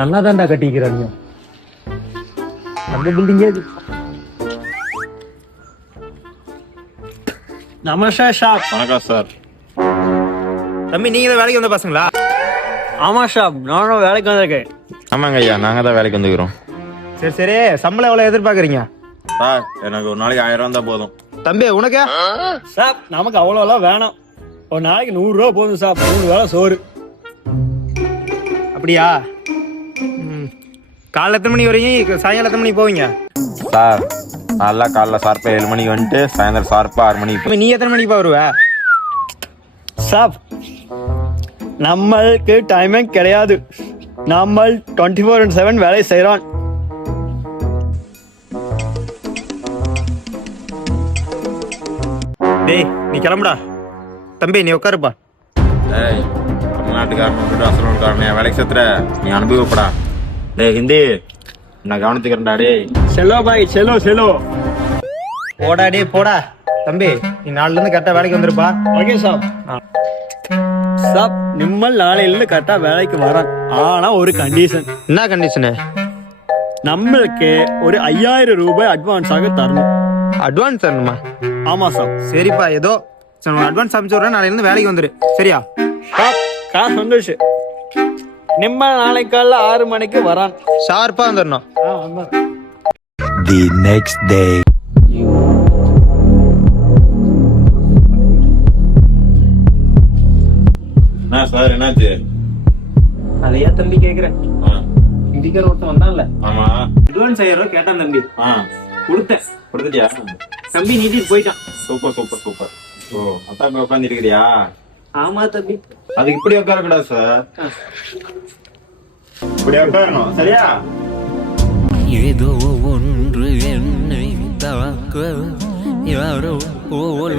நல்லா தான்டா கட்டிக்கிறாங்க. அந்த பில்டிங்கே இது. நமஸ்கார் ஷாப். வணக்கம் சார். தம்பி நீங்க தான் வேலைக்கு வந்த பசங்களா? ஆமா ஷாப், நானும் வேலைக்கு வந்திருக்கேன். ஆமாங்க ஐயா, நாங்கள் தான் வேலைக்கு வந்துக்கிறோம். சரி சரி, சம்பளம் எவ்வளவு எதிர்பார்க்குறீங்க? சார் எனக்கு ஒரு நாளைக்கு 1000 தான் போதும். தம்பி உனக்கு? ஷாப் நமக்கு அவ்வளோலாம் வேணாம். ஒரு நாளைக்கு 100 ரூபா போதும் ஷாப். 3 வேளை சோறு. அப்படியா? காலைல எத்தனை மணி வரைக்கும், சாயங்காலம் எத்தனை மணிக்கு போவீங்க? சார் நல்லா காலைல ஷார்ப்பாக 7 மணிக்கு வந்துட்டு சாயந்தரம் ஷார்ப்பாக 6 மணிக்கு. தம்பி, நீ எத்தனை மணிக்கு வருவ? ஷாப் நம்மளுக்கு டைமே கிடையாது. நம்ம 24/7 வேலை செய்கிறோம். டேய் நீ கிளம்புடா. தம்பி நீ உட்காருப்பா. டேய் தமிழ்நாட்டுக்காரன் விட்டுட்டு அசலூர்காரன் வேலைக்கு சேர்த்துற, நீ அனுபவப்படா. டேய் ஹிந்தி, நான் கவனிச்சுக்கிறேன்டா. டேய் செலோ பாய், செலோ செலோ. போடா டே போடா. தம்பி நீ நாளைல இருந்து கரெக்டா வேலைக்கு வந்துருப்பா. ஓகே ஷாப். ஷாப் நிம்மல் நாளையிலிருந்து கரெக்டா வேலைக்கு வரான். ஆனா ஒரு கண்டிஷன். என்ன கண்டிஷனு? நம்மளுக்கு ஒரு 5000 ரூபாய் அட்வான்ஸாக தரணும். அட்வான்ஸ் தரணுமா? ஆமா ஷாப். சரிப்பா, ஏதோ அட்வான்ஸ் அனுப்பிச்சு விட்றேன். நாளைல இருந்து வேலைக்கு வந்துரு, சரியா? ஷாப் காசு வந்துடுச்சு. நிம்மல் நாளைக்கு காலைல 6 மணிக்கு வரான். ஷார்ப்பா வந்துடணும். The next day. என்ன சார் என்னாச்சு? அதையா தம்பி கேக்குறேன். இண்டிகர் ஒருத்தன் வந்தான்ல, ஆமா. அட்வான்ஸ் 1000 ரூபாய் கேட்டான் தம்பி. கொடுத்தேன். கொடுத்துட்டியா? தம்பி நீட்டிட்டு போயிட்டான். Super super super. ஓ அத்தா இப்ப உட்காந்துட்டு இருக்கிறியா? ஆமா தம்பி. அதுக்கு இப்படி உட்கார கூடாது சார், இப்படி உட்காரணும், சரியா? ஏதோ ஒன்று என்னை தாக்க யாரோ போல